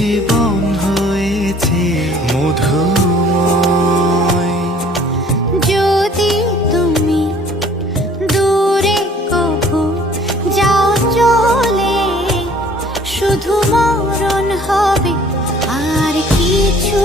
জীবন হয়েছে মধুময়। যদি তুমি দূরে কভু যাও চলে, শুধু মরণ হবে আর কিছু